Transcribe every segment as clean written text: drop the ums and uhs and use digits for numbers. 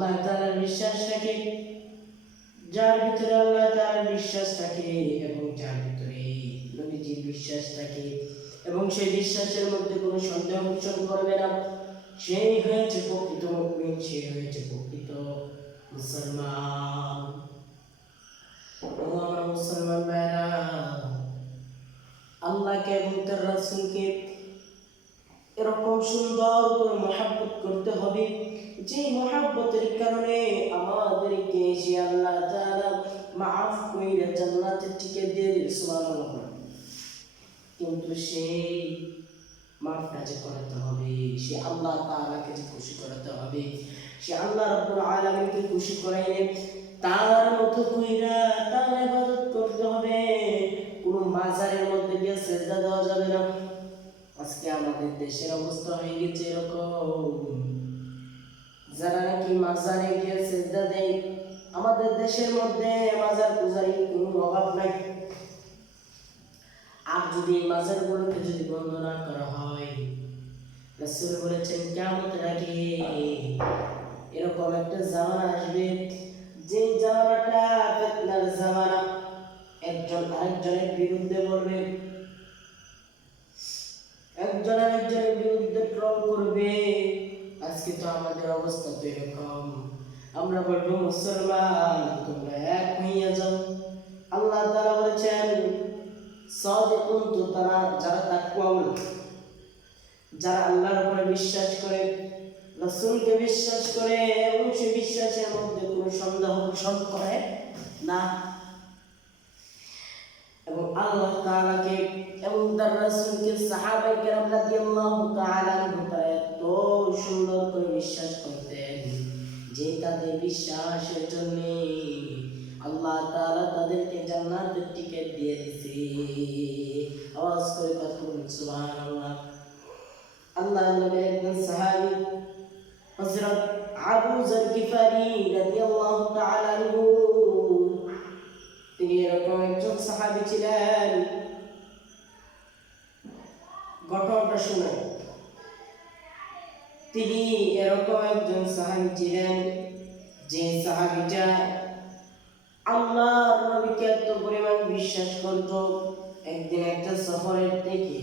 আল্লাহ তাআলার বিশ্বাস রাখে, যার ভিতরে আল্লাহ তাআলার বিশ্বাস থাকে এবং যার ভিতরে নবীজির বিশ্বাস থাকে এবং সেই বিশ্বাসের মধ্যে কোনো সন্দেহ পোষণ করবে না, সেই হয়েছে প্রকৃত মুমিন, সেই হয়েছে প্রকৃত মুসলমান। ও আমার মুসলমান ভাইরা, আল্লাহকে এবং তার রাসূলকে এরকম সুন্দর করে মহব্বত করতে হবে যে মহব্বতের কারণে আমাদেরকে সে আল্লাহ তাআলা মাফ করে জান্নাতে টিকে দিয়ে দিবে, সুবহানাল্লাহ। কিন্তু সেই মাফটা যে করতে হবে, সে আল্লাহ তাআলাকে যে খুশি করতে হবে, সে আল্লাহ রাব্বুল আলামিনকে খুশি করাইলে তার মতো কইরা তার ইবাদত করতে হবে। কোনো মাজারের মধ্যে গিয়ে সিজদা দেওয়া যাবে না। আজকে আমাদের দেশের অবস্থা হয়ে গেছে এরকম, যারা নাকি মাজারে গিয়ে সিজদা দেয়, আমাদের দেশের মধ্যে মাজার পূজারীর কোনো অভাব নাই। আর যদি মাজারগুলোকে যদি বন্ধ না করা হয়, রাসূল বলেছেন কিয়ামতের আগে এরকম একটা জামানা আসবে, যে জামানাটা ফিতনার জামানা। একজন আরেকজনের বিরুদ্ধে বলবে, একজন আরেকজনের বিরুদ্ধে ট্রল করবে। আজকে তো আমাদের অবস্থা তো এরকম, আমরা বলবো মুসলমান তোমরা এক হইয়া যাও। আল্লাহ তাআলা বলেছেন সাদিকুন, তো তারা যারা তাকওয়াওয়ালা, যারা আল্লাহর উপরে বিশ্বাস করে, রাসূলকে বিশ্বাস করে এবং সেই বিশ্বাসের মধ্যে কোনো সন্দেহ পোষণ করে না, এবং আল্লাহ তাআলাকে এবং তার রাসূলকে সাহাবায়ে কেরাম রাদিয়াল্লাহু তাআলা আনহুম তারা এত সুন্দর করে বিশ্বাস করতেন যে তাদের বিশ্বাসের জন্য আল্লাহ তাআলা তাদেরকে জান্নাতের টিকিট দিয়ে দিয়েছে। আওয়াজ করে কথা বলুন সুবহানাল্লাহ। আল্লাহর নবীর একজন সাহাবী হযরত আবু যর গিফারি রাদিয়াল্লাহু তাআলা আনহু, তিনি এরকম একজন সাহাবী ছিলেন। ঘটনাটা শুনে, তিনি এরকম একজন সাহাবী ছিলেন যে সাহাবীটা আল্লাহর নবীকে এত পরিমাণ বিশ্বাস করত। একদিন একটা সফরের থেকে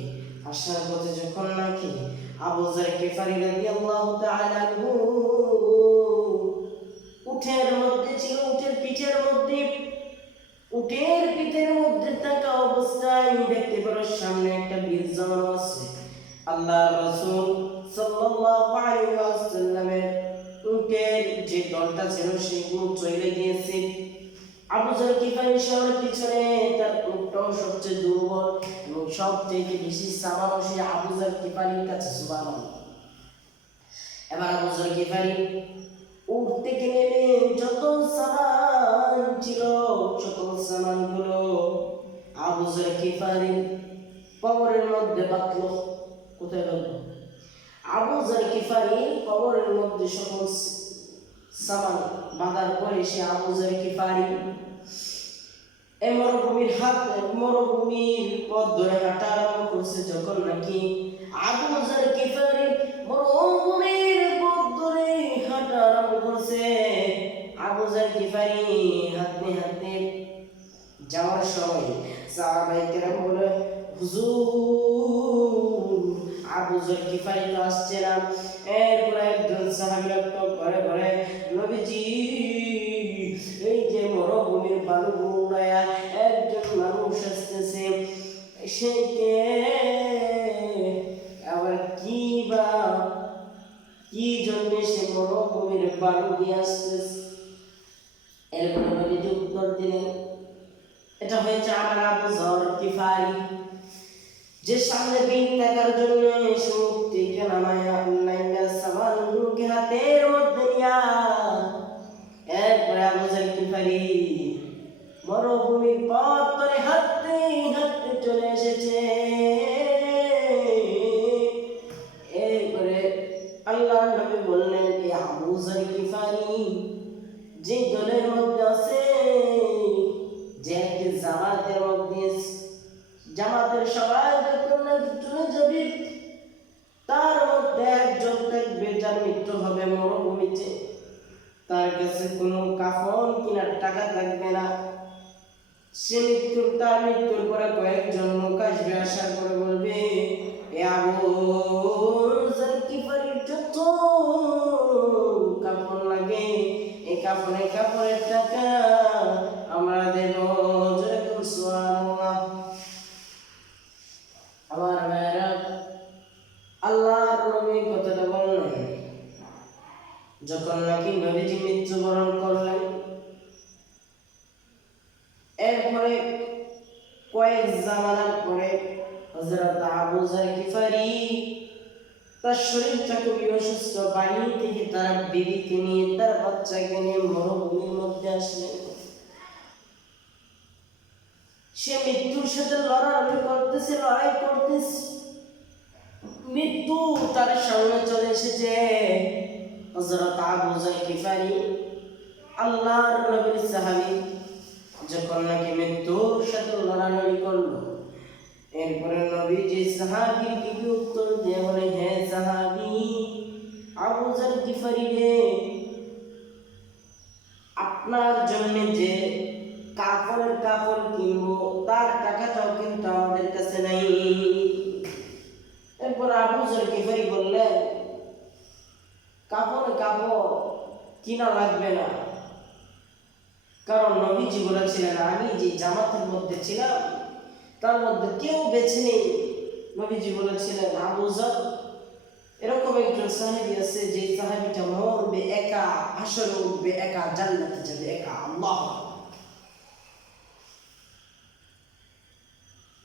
আসার পথে যখন নাকি আবু যর গিফারি রাদিয়াল্লাহু তাআলা আনহু উটের মধ্যে ছিল, উটের পিঠের মধ্যে থাকা অবস্থায় দেখতে পেল সামনে একটা বীর জমানো আছে। আল্লাহর রাসূল সাল্লাল্লাহু আলাইহি ওয়াসাল্লামের উটের যে দলটা ছিল সেগুলো চলে গিয়েছে। আবু যর গিফারি শহরের পিছনে, তার উটটাও সবচেয়ে দুর্বল এবং সবথেকে বেশি সামানো সে আবু যর গিফারির কাছে, সুবহানাল্লাহ। এবার আবু যর গিফারি উট থেকে নেমে যত সামান ছিল সকল সামানগুলো আবু যর গিফারির কবরের মধ্যে বাঁধলো। কোথায় বাঁধলো? আবু যর গিফারি কবরের মধ্যে সকল সামান বাঁধার পরে সে আবু যর গিফারি এই মরুভূমির পথ ধরে হাঁটা আরম্ভ করছে। যখন নাকি আবু যর গিফারি মরুভূমির পথ ধরে হাঁটা আরম্ভ করছে, আবু যর গিফারি হাঁটতে হাঁটতে যাওয়ার সময় সাহাবায়ে কেরাম বলে, হুজুর আবু যর গিফারি তো আসছে না। এরপর একজন সাহাবী ঘরে ঘরে, নবীজি এই যে মরুভূমির বালুগুলো উড়াইয়া একজন মানুষ আসতেছে, সে কে? আবার কি জন্য সে মরুভূমির বালু দিয়ে আসতেছে? এরপর নবীজি উত্তর দিলেন, এটা হয়েছে আমার আবু যর গিফারি, যে সামনে দিন থাকার জন্য মুক্তিকে নামায়া অন্যান্য সামানগুলোকে হাতের মধ্যে নিয়া এরপরে আবু যর গিফারি মরুভূমির পথ ধরে হাঁটতে হাঁটতে চলে এসেছে। এরপরে আল্লাহর নবী বললেন, এ আবু যর গিফারি যে দলের মধ্যে আছে, যে একটি জামাতের মধ্যে, জামাতের সবাই যখন চলে যাবে তার মধ্যে একজন থাকবে যার মৃত্যু হবে মরুভূমিতে। তার কাছে কোনো কাফন কেনার টাকা থাকবে না। সে তার মৃত্যুর পরে কয়েকজন লোক আসবে, আসার পরে বলবে, এ আবু যার গিফারির যত কাফন লাগে এই কাপড়ের টাকা আমরা দেব। যেরকম সুবহানাল্লাহ। আমার ভাইরা, আল্লাহর নবী কথাটা বললেন যখন নাকি নবীজি মৃত্যুবরণ করলেন। এরপরে কয়েক জামানার পরে হযরত আবু যার গিফারি তার শরীরটা খুবই অসুস্থ, বাড়ি থেকে তার বিবিকে নিয়ে তার বাচ্চাকে নিয়ে মরুভূমির মধ্যে আসলেন। সে মৃত্যুর সাথে লড়াই করতেছে। মৃত্যু তার সামনে চলে এসেছে। হযরত আবু যার গিফারি আল্লাহর নবীর সাহাবী যখন নাকি মৃত্যুর সাথে লড়ালড়ি করলো, এরপরে নবীজি সাহাবীর দিকে উত্তর দিয়ে বলে, হে সাহাবী আবু যার গিফারি রে, আপনার জন্য যে কাপড় কিনবো তার টাকাটাও কিন্তু আমাদের কাছে নাই। এরপর আবু যার গিফারি বললেন, কাপড় কিনা লাগবে না, কারণ নবীজি বলেছিলেন আমি যে জামাতের মধ্যে ছিলাম তার মধ্যে কেউ বেছে নেই। নবীজি বলেছিলেন আবু যার এরকম একজন সাহাবী আছে যে সাহাবীটা মরবে একা, হাসরে উঠবে একা, জান্নাতে যাবে একা। আল্লাহ।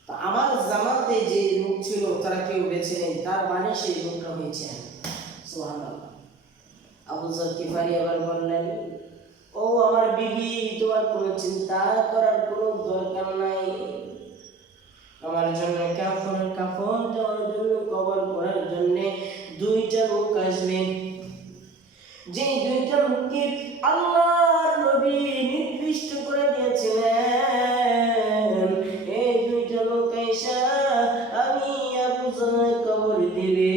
আমার জামাতে যে লোক ছিল তারা কেউ বেছে নেই, তার মানে সেই লোকটা হয়েছে সুবহানাল্লাহ। আবু যার গিফারি আবার বললেন, ও আমার বিবি, তোমার কোনো চিন্তা করার কোনো দরকার নাই। আমার জন্য কাফন দেওয়ার জন্য, কবর করার জন্য দুইটা লোক আসবে। যে দুইটা লোককে আল্লাহর নবী নির্দিষ্ট করে দিয়েছিলেন, এই দুইটা লোক এসে আমি আবু যার কবর দিবে।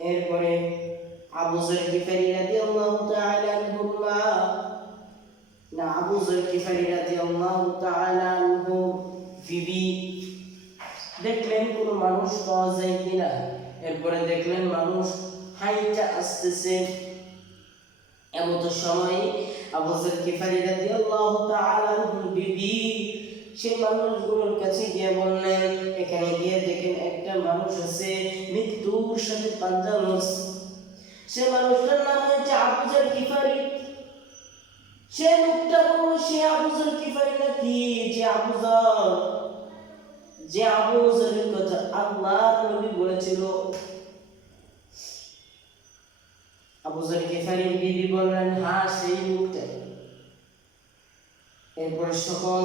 এরপরে আবু যার গিফারি রাদিয়াল্লাহু তাআলা আনহু আবু যার গিফারি রাদিয়াল্লাহু তাআলা আনহু বিবি দেখলেন কোনো মানুষ পাওয়া যায় কিনা। এরপরে দেখলেন মানুষ হাইটা আসতেছে। এমন সময় আবু যার গিফারি রাদিয়াল্লাহু তাআলা আনহু বিবি সেই মানুষগুলোর কাছে গিয়ে বললেন, এখানে গিয়ে দেখেন একটা মানুষ আছে মৃত্যুর সাথে পাঞ্জা লড়ছে। সে মানুষটার নাম হচ্ছে আবু যার গিফারি। সে লোকটা বলল, সে আবু যার গিফারি নাকি যে আবু যারের কথা আল্লাহর নবী বলেছিল। আবু যার গিফারির বিবি বললেন, হ্যাঁ সেই লোকটাই। এরপর সকল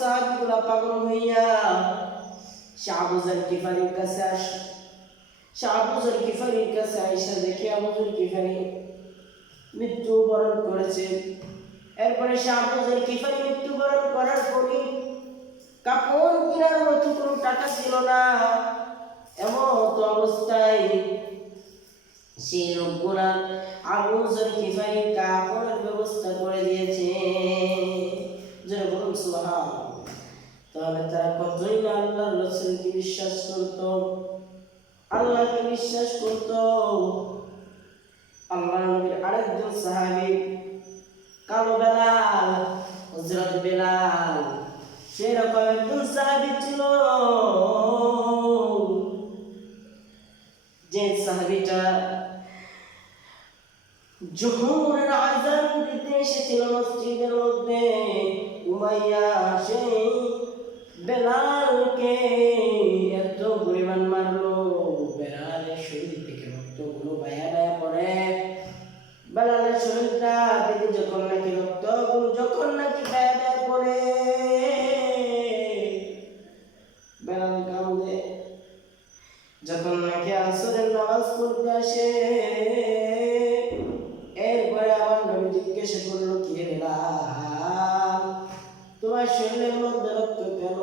সাহাবীগুলা পাগল হইয়া সে আবু যার গিফারির কাছে আসে। সে আবু যার গিফারির কাছে আইসা দেখে আবু যার গিফারি মৃত্যুবরণ করেছে। এরপরে সে আবু যার গিফারি মৃত্যুবরণ করার পরে কাপড় কেনার মতো কোনো টাকা ছিল না। এমন অবস্থায় সেই লোকগুলা আবু যার গিফারির কাপড়ের ব্যবস্থা করে দিয়েছে। যারা বলুন সুবহানাল্লাহ। তাহলে তারা কতই না আল্লাহর রাসূলকে বিশ্বাস করত, আল্লাহকে বিশ্বাস করত। আল্লাহর নবীর আরেকজন সাহাবী কালো বেলাল, হযরত বেলাল, সেরকম একজন সাহাবী ছিল যে সাহাবীটা জোহরের আযান দিতে এসেছিল মসজিদের মধ্যে। উমাইয়া সেই বেলালকে এত পরিমাণ মারলো, বেলালের শরীর থেকে রক্তগুলো বাইয়া পড়ে। বেলালের শরীরটা থেকে যখন নাকি বাইয়া পড়ে, বেলাল কাঁদে। যখন নাকি আসরের নামাজ পড়তে আসে, এরপরে আমার নবী জিজ্ঞাসা করলো, কি রে বেলাল, তোমার শরীরের মধ্যে রক্ত কেন?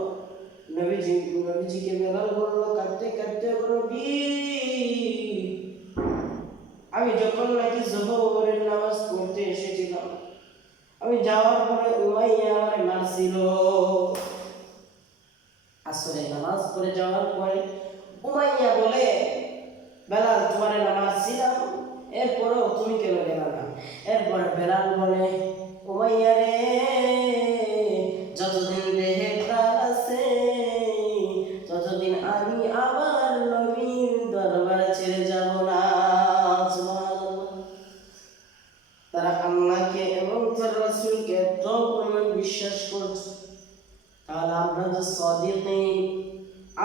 নবীজিকে বেলাল বললো কাঁদতে কাঁদতে, নবী আমি যখন নাকি যোহরের নামাজ পড়তে এসেছিলাম, আমি যাওয়ার পরে উমাইয়া আমারে মারছিল। আসরের নামাজ পড়ে যাওয়ার পরে উমাইয়া বলে, বেলাল তোমারে নামাজ ছিলাম, এরপরেও তুমি কেন গেলা না? এরপরে বেলাল বলে, উমাইয়া রে, যতদিন দেহে প্রাণ আছে ততদিন আমি আমার নবীর দরবারে ছেড়ে যাব না। সুবহানাল্লাহ। তারা আল্লাহকে এবং তার রাসূলকে এত পরিমাণ বিশ্বাস করছে, তাহলে আমরা যে সাদিকিন,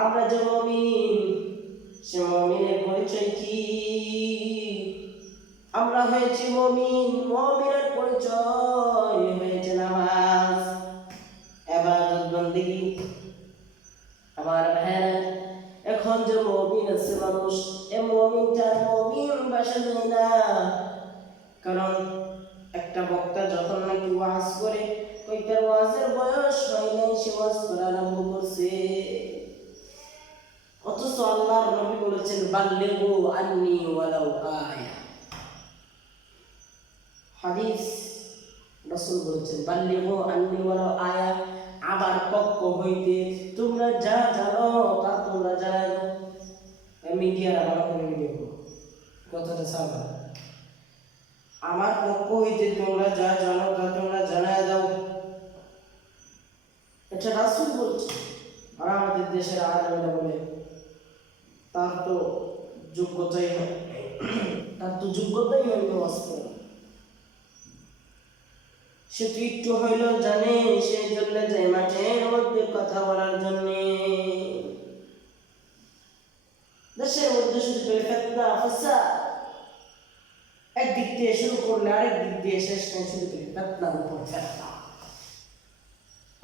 আমরা যে মুমিন, সে মুমিনের পরিচয় কি? আমরা হয়েছি মুমিন, মুমিনের পরিচয় হয়েছে নামাজ, ইবাদত বন্দেগী। আমার ভাইরা, এখন যে মুমিন আছে মানুষ, এ মুমিনটা মুমিন বাসা যায় না। কারণ একটা বক্তা যখন নাকি ওয়াজ করে, ওই তার ওয়াজের বয়স হয় নাই, সে ওয়াজ করা আরম্ভ করছে। অথচ আল্লাহর নবী বলেছেন, বাল্লিগু আন্নি ওয়ালাউ আয়া। হাদিস রাসূল বলেছেন, বাল্লিগু আন্নি ওয়ালাউ আয়া, আমার পক্ষ হইতে তোমরা যা জানো তা তোমরা জানো। মিডিয়ার ভালো করে মিডিয়া কথাটা সাবা, আমার পক্ষ হইতে তোমরা যা জানো তা তোমরা জানায় দাও। এটা রাসূল বলছে। আর আমাদের দেশের আলেমরা বলে, তার তো যোগ্যতাই হইল অস্ত্র, সে তো একটু হইল জানে, সেই জন্য যায় মাঠের মধ্যে কথা বলার জন্য। দেশের মধ্যে শুধু ফিতনা ফাসাদ, একদিক দিয়ে শুরু করলে আরেক দিক দিয়ে শেষ নেই, শুধু ফিতনার উপর ফিতনা।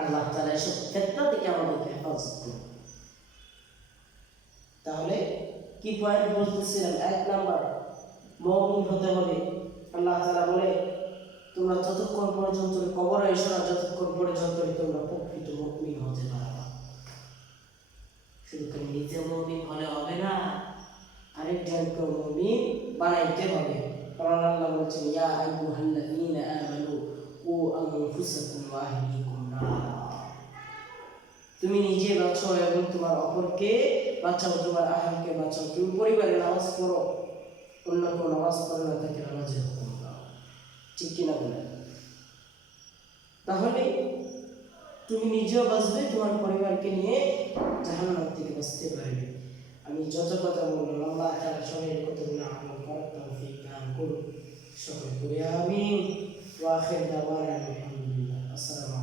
আল্লাহ তাআলা এসব ফিতনা থেকে আমাদেরকে হেফাজত করুন। তাহলে কি পয়েন্ট বলতেছিলাম? 1 নাম্বার, মুমিন হতে হবে। আল্লাহ তাআলা বলে, তোমরা ততক্ষণ পর্যন্ত কবরে এসো না যতক্ষণ পর্যন্ত তোমরা প্রকৃত মুমিন হতে পারবা। শুধু তুমি নিজে মুমিন হলে হবে না, আরেকজনকে মুমিন বানাইতে হবে। কারণ আল্লাহ বলছেন, ইয়া আইয়ুহাল্লাযীনা আমানু কু আনফুসাকুম ওয়া আহলিকুম নারা। তুমি নিজে বাঁচো এবং তোমার অপরকে বাঁচাও, তোমার আহলকে বাঁচাও। তুমি পরিবারে নামাজ পড়ো, অন্য কেউ নামাজ পড়ে না তাকে নামাজের হুকুম দাও, ঠিক কিনা বলেন? তাহলে তুমি নিজেও বাঁচবে, তোমার পরিবারকে নিয়ে জাহান্নাম থেকে বাঁচতে পারবে। আমি যত কথা বললাম, আল্লাহ তাআলা সবাই কথাগুলো আমল করার তৌফিক দান করুন। সকলে করি আমিন। ওয়া আখির দাওয়ানা আলহামদুলিল্লাহ। আসসালামু